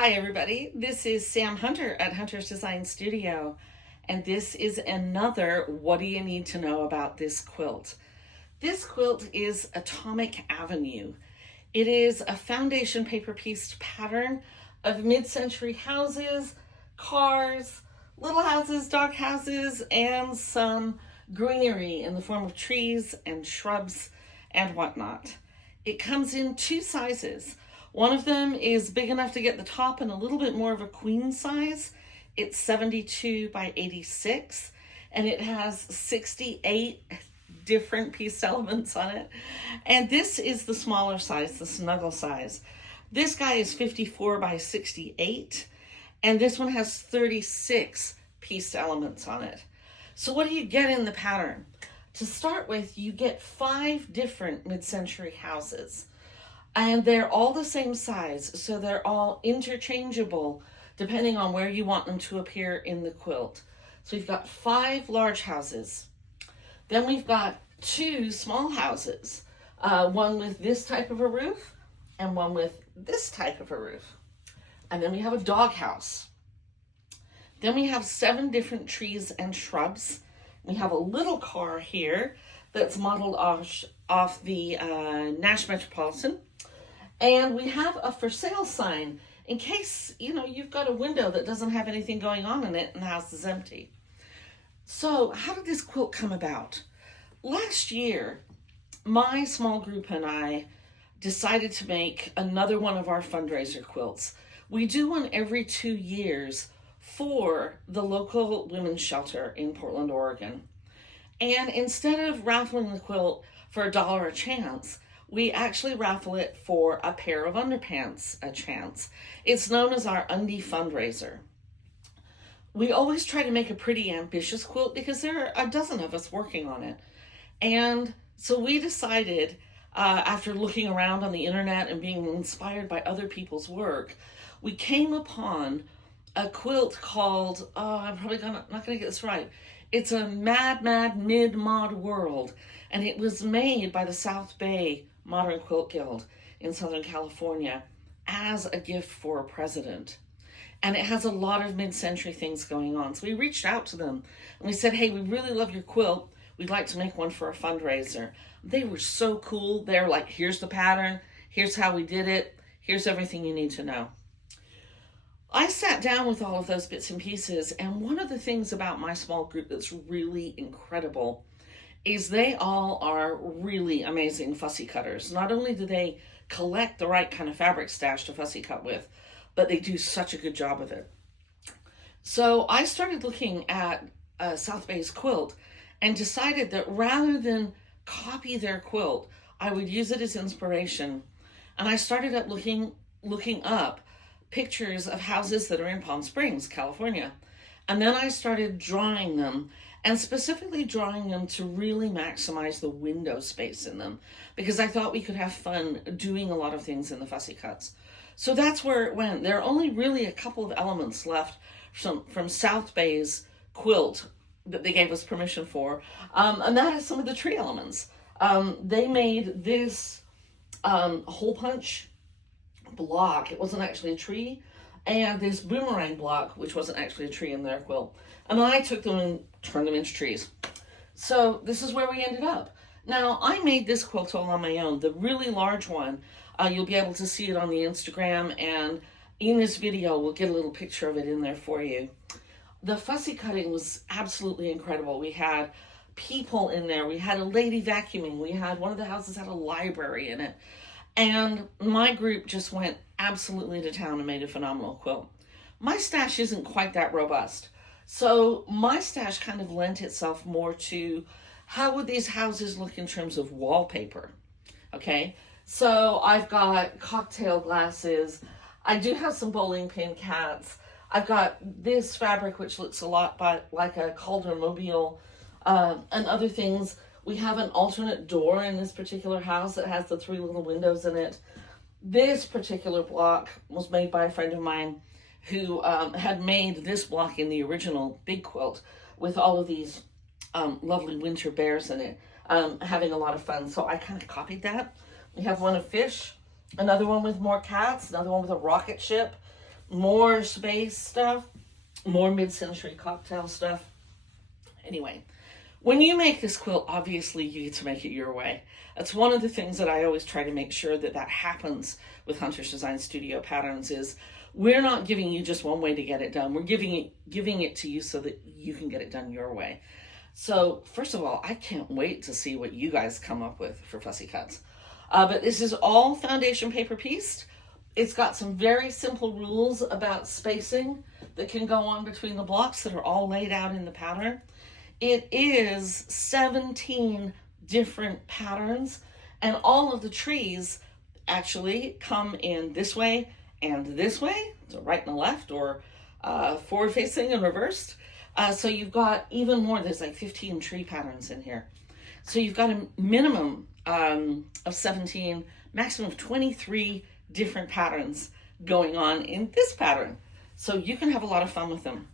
Hi everybody, this is Sam Hunter at Hunter's Design Studio, and this is another What Do You Need to Know About This Quilt. This quilt is Atomic Avenue. It is a foundation paper pieced pattern of mid-century houses, cars, little houses, dog houses, and some greenery in the form of trees and shrubs and whatnot. It comes in two sizes. One of them is big enough to get the top and a little bit more of a queen size. It's 72 by 86, and it has 68 different piece elements on it. And this is the smaller size, the snuggle size. This guy is 54 by 68, and this one has 36 piece elements on it. So what do you get in the pattern? To start with, you get 5 different mid-century houses. And they're all the same size, so they're all interchangeable depending on where you want them to appear in the quilt. So we've got 5 large houses. Then we've got 2 small houses, one with this type of a roof and one with this type of a roof. And then we have a dog house. Then we have 7 different trees and shrubs. We have a little car here that's modeled off the Nash Metropolitan. And we have a for sale sign in case, you've got a window that doesn't have anything going on in it and the house is empty. So how did this quilt come about? Last year, my small group and I decided to make another one of our fundraiser quilts. We do one every 2 years for the local women's shelter in Portland, Oregon. And instead of raffling the quilt for $1 a chance, we actually raffle it for a pair of underpants a chance. It's known as our undie fundraiser. We always try to make a pretty ambitious quilt because there are a dozen of us working on it. And so we decided, after looking around on the internet and being inspired by other people's work, we came upon a quilt called, I'm probably not going to get this right. It's a Mad Mid-Mod World, and it was made by the South Bay Modern Quilt Guild in Southern California as a gift for a president. And it has a lot of mid-century things going on. So we reached out to them and we said, hey, we really love your quilt. We'd like to make one for a fundraiser. They were so cool. They're like, here's the pattern. Here's how we did it. Here's everything you need to know. I sat down with all of those bits and pieces, and one of the things about my small group that's really incredible is they all are really amazing fussy cutters. Not only do they collect the right kind of fabric stash to fussy cut with, but they do such a good job of it. So I started looking at South Bay's quilt and decided that rather than copy their quilt, I would use it as inspiration. And I started up looking up pictures of houses that are in Palm Springs, California. And then I started drawing them, and specifically drawing them to really maximize the window space in them, because I thought we could have fun doing a lot of things in the fussy cuts. So that's where it went. There are only really a couple of elements left from South Bay's quilt that they gave us permission for, and that is some of the tree elements. They made this hole punch block. It wasn't actually a tree, and this boomerang block, which wasn't actually a tree in their quilt. And then I took them and turned them into trees. So this is where we ended up. Now, I made this quilt all on my own. The really large one, you'll be able to see it on the Instagram, and in this video, we'll get a little picture of it in there for you. The fussy cutting was absolutely incredible. We had people in there. We had a lady vacuuming. We had one of the houses had a library in it. And my group just went absolutely to town and made a phenomenal quilt. My stash isn't quite that robust. So my stash kind of lent itself more to how would these houses look in terms of wallpaper. Okay, so I've got cocktail glasses. I do have some bowling pin cats. I've got this fabric which looks a lot like a Calder mobile, and other things. We have an alternate door in this particular house that has the 3 little windows in it. This particular block was made by a friend of mine who had made this block in the original big quilt with all of these lovely winter bears in it, having a lot of fun. So I kind of copied that. We have one of fish, another one with more cats, another one with a rocket ship, more space stuff, more mid-century cocktail stuff. Anyway, when you make this quilt, obviously you get to make it your way. That's one of the things that I always try to make sure that happens with Hunter's Design Studio patterns is we're not giving you just one way to get it done. We're giving it to you so that you can get it done your way. So first of all, I can't wait to see what you guys come up with for fussy cuts. But this is all foundation paper pieced. It's got some very simple rules about spacing that can go on between the blocks that are all laid out in the pattern. It is 17 different patterns, and all of the trees actually come in this way and this way, so right and left, or forward facing and reversed. So you've got even more, there's like 15 tree patterns in here. So you've got a minimum of 17, maximum of 23 different patterns going on in this pattern. So you can have a lot of fun with them.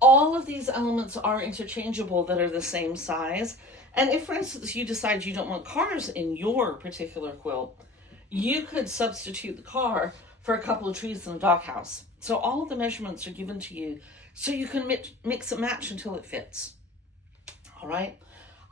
All of these elements are interchangeable that are the same size. And if, for instance, you decide you don't want cars in your particular quilt, you could substitute the car for a couple of trees in the doghouse. So all of the measurements are given to you so you can mix and match until it fits. All right.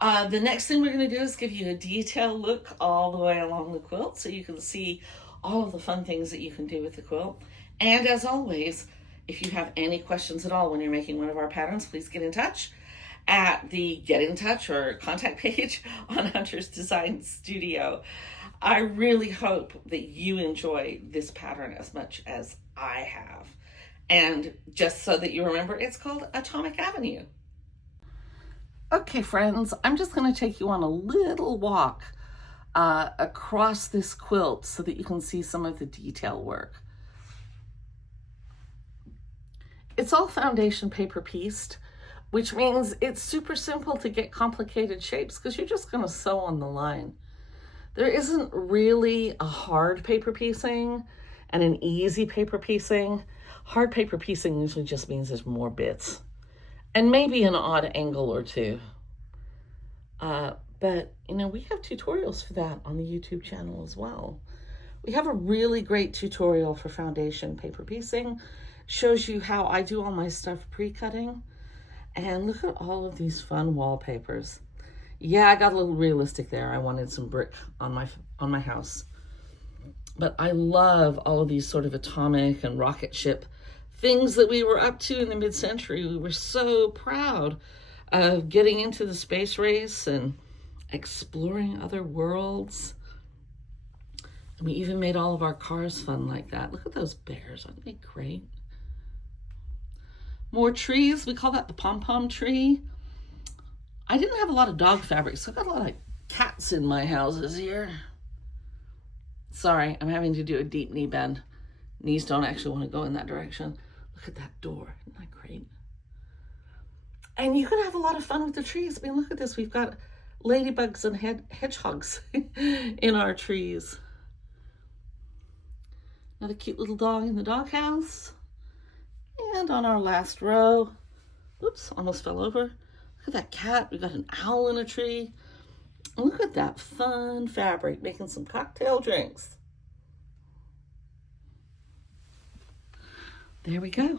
The next thing we're going to do is give you a detailed look all the way along the quilt so you can see all of the fun things that you can do with the quilt. And as always, if you have any questions at all when you're making one of our patterns, please get in touch at the Get in Touch or contact page on Hunter's Design Studio. I really hope that you enjoy this pattern as much as I have. And just so that you remember, it's called Atomic Avenue. Okay, friends, I'm just going to take you on a little walk across this quilt so that you can see some of the detail work. It's all foundation paper pieced, which means it's super simple to get complicated shapes because you're just going to sew on the line. There isn't really a hard paper piecing and an easy paper piecing. Hard paper piecing usually just means there's more bits and maybe an odd angle or two. But, you know, we have tutorials for that on the YouTube channel as well. We have a really great tutorial for foundation paper piecing. Shows you how I do all my stuff pre-cutting. And look at all of these fun wallpapers. Yeah, I got a little realistic there. I wanted some brick on my house. But I love all of these sort of atomic and rocket ship things that we were up to in the mid-century. We were so proud of getting into the space race and exploring other worlds. And we even made all of our cars fun like that. Look at those bears, aren't they great? More trees, we call that the pom-pom tree. I didn't have a lot of dog fabric, so I got a lot of cats in my houses here. Sorry, I'm having to do a deep knee bend. Knees don't actually want to go in that direction. Look at that door, isn't that great? And you can have a lot of fun with the trees. I mean, look at this. We've got ladybugs and hedgehogs in our trees. Another cute little dog in the doghouse. And on our last row, oops, almost fell over. Look at that cat. We've got an owl in a tree. And look at that fun fabric, making some cocktail drinks. There we go.